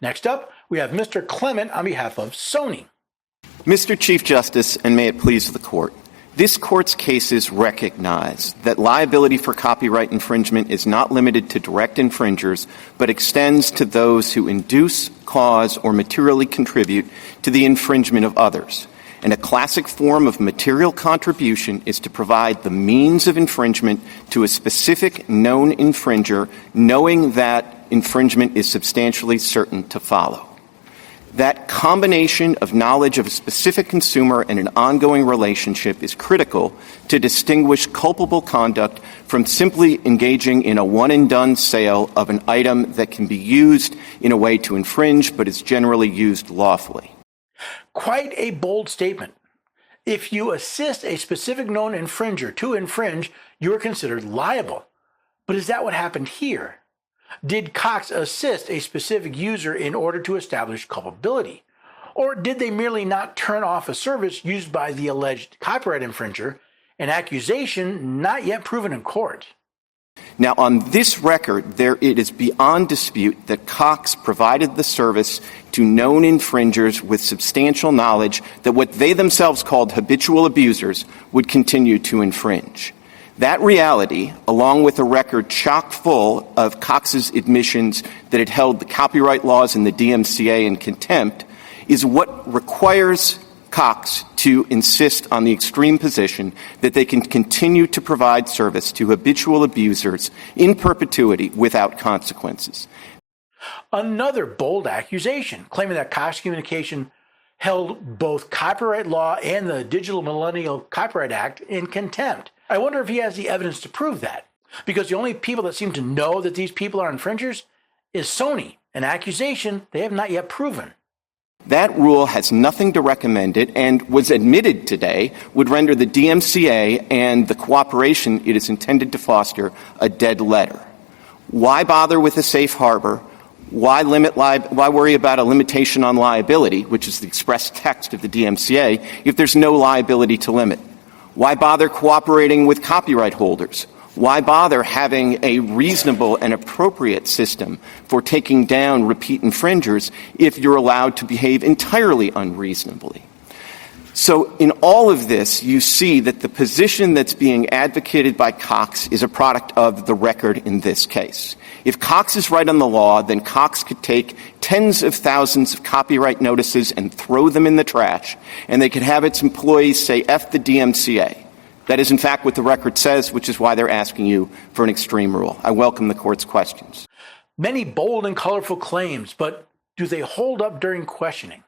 Next up, we have Mr. Clement on behalf of Sony. Mr. Chief Justice, and may it please the Court, this Court's cases recognize that liability for copyright infringement is not limited to direct infringers, but extends to those who induce, cause, or materially contribute to the infringement of others. And a classic form of material contribution is to provide the means of infringement to a specific known infringer, knowing that infringement is substantially certain to follow. That combination of knowledge of a specific consumer and an ongoing relationship is critical to distinguish culpable conduct from simply engaging in a one-and-done sale of an item that can be used in a way to infringe but is generally used lawfully. Quite a bold statement. If you assist a specific known infringer to infringe, you are considered liable. But is that what happened here? Did Cox assist a specific user in order to establish culpability? Or did they merely not turn off a service used by the alleged copyright infringer, an accusation not yet proven in court? Now, on this record, it is beyond dispute that Cox provided the service to known infringers with substantial knowledge that what they themselves called habitual abusers would continue to infringe. That reality, along with a record chock full of Cox's admissions that it held the copyright laws and the DMCA in contempt, is what requires Cox to insist on the extreme position that they can continue to provide service to habitual abusers in perpetuity without consequences. Another bold accusation, claiming that Cox Communication held both copyright law and the Digital Millennial Copyright Act in contempt. I wonder if he has the evidence to prove that, because the only people that seem to know that these people are infringers is Sony, an accusation they have not yet proven. That rule has nothing to recommend it and was admitted today would render the DMCA and the cooperation it is intended to foster a dead letter. Why bother with a safe harbor? Why worry about a limitation on liability, which is the express text of the DMCA, if there's no liability to limit? Why bother cooperating with copyright holders? Why bother having a reasonable and appropriate system for taking down repeat infringers if you're allowed to behave entirely unreasonably? So in all of this, you see that the position that's being advocated by Cox is a product of the record in this case. If Cox is right on the law, then Cox could take tens of thousands of copyright notices and throw them in the trash, and they could have its employees say, F the DMCA. That is, in fact, what the record says, which is why they're asking you for an extreme rule. I welcome the Court's questions. Many bold and colorful claims, but do they hold up during questioning?